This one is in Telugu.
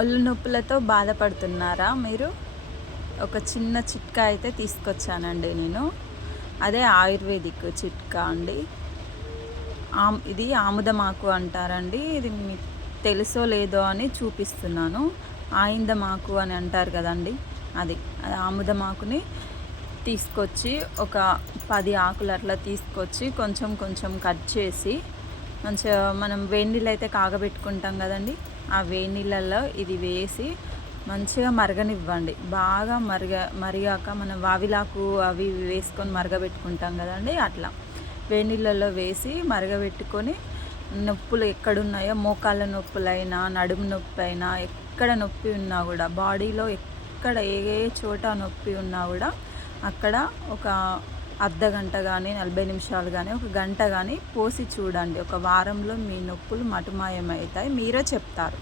ఒళ్ళు నొప్పులతో బాధపడుతున్నారా మీరు? ఒక చిన్న చిట్కా అయితే తీసుకొచ్చానండి నేను. అదే ఆయుర్వేదిక్ చిట్కా అండి. ఇది ఆముదమాకు అంటారండి. ఇది మీకు తెలుసో లేదో అని చూపిస్తున్నాను. ఆయిందమాకు అని అంటారు కదండీ! అది. ఆముదమాకుని తీసుకొచ్చి ఒక 10 ఆకులు అట్లా తీసుకొచ్చి కొంచెం కొంచెం కట్ చేసి మంచిగా మనం వేడి నీళ్ళైతే కాగబెట్టుకుంటాం కదండీ! ఆ వేడి నీళ్ళల్లో ఇది వేసి మంచిగా మరగనివ్వండి. బాగా మరిగాక మనం వావిలాకు అవి ఇవి వేసుకొని మరగబెట్టుకుంటాం కదండీ! అట్లా వేడి నీళ్ళల్లో వేసి మరగబెట్టుకొని నొప్పులు ఎక్కడున్నాయో మోకాళ్ళ నొప్పులైనా, నడుము నొప్పి అయినా, ఎక్కడ నొప్పి ఉన్నా కూడా బాడీలో ఎక్కడ ఏ చోట నొప్పి ఉన్నా కూడా అక్కడ ఒక అర్ధగంట కానీ 40 నిమిషాలు కానీ ఒక గంట కానీ పోసి చూడండి. ఒక వారంలో మీ నొప్పులు మటుమాయమవుతాయి. మీరే చెప్తారు.